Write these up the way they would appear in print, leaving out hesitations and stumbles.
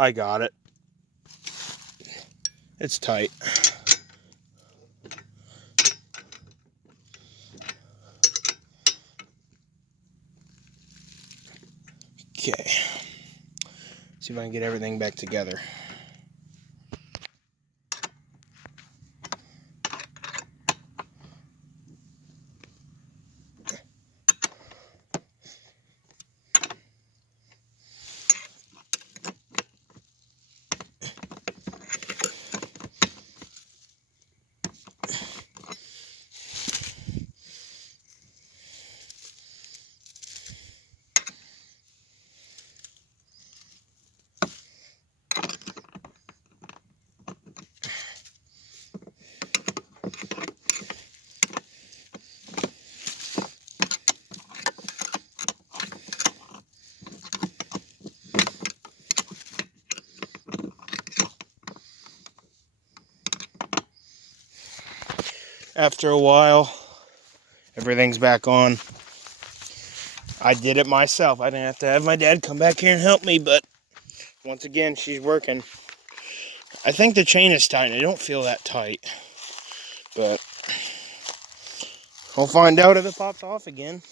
I got it. It's tight. Okay. See if I can get everything back together. After a while, everything's back on. I did it myself. I didn't have to have my dad come back here and help me, but once again, she's working. I think the chain is tight. I don't feel that tight, but we'll find out if it pops off again.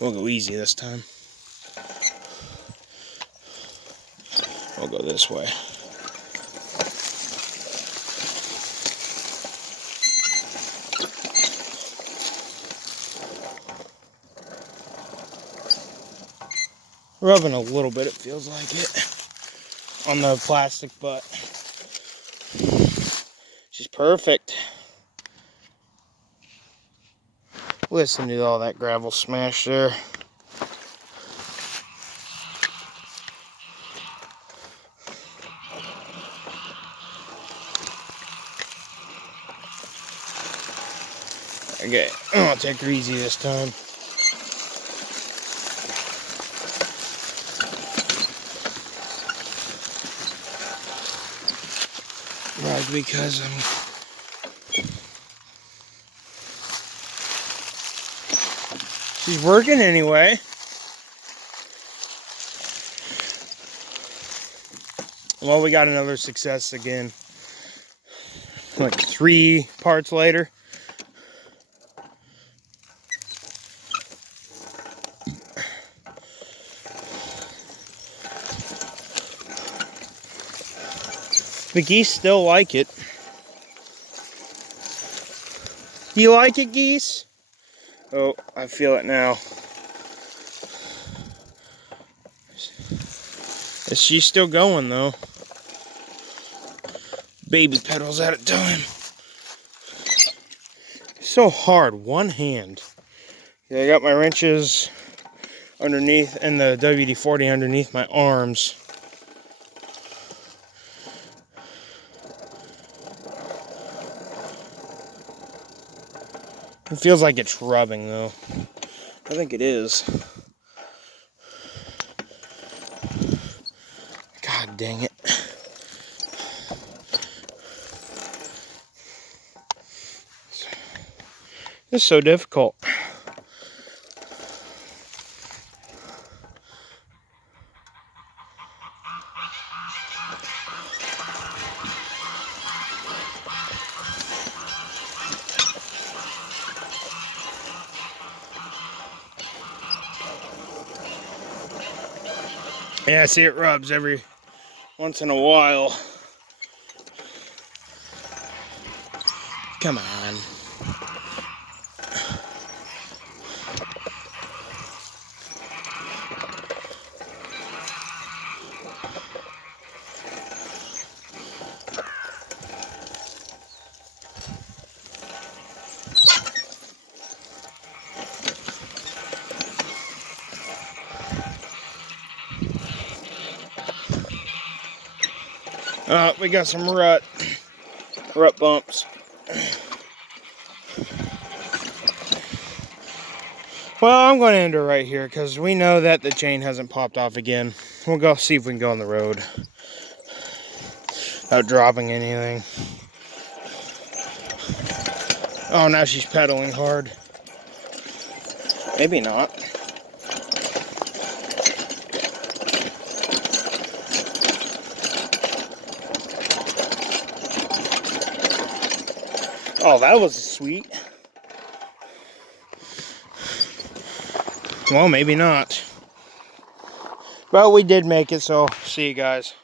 We'll go easy this time. We'll go this way. Rubbing a little bit, it feels like it, on the plastic butt. She's perfect. Listen to all that gravel smash there. Okay, I'll take her easy this time. Right, because she's working anyway. Well, we got another success again. Like 3 parts later. The geese still like it. Do you like it, geese? Oh, I feel it now. She's still going though. Baby pedals at a time. So hard, one hand. Yeah, I got my wrenches underneath and the WD-40 underneath my arms. It feels like it's rubbing though. I think it is. God dang it. This is so difficult. Yeah, I see it rubs every once in a while. Come on. We got some rut bumps. Well, I'm going to end her right here because we know that the chain hasn't popped off again. We'll go see if we can go on the road without dropping anything. Oh, now she's pedaling hard. Maybe not. Oh, that was sweet. Well, maybe not. But we did make it, so see you guys.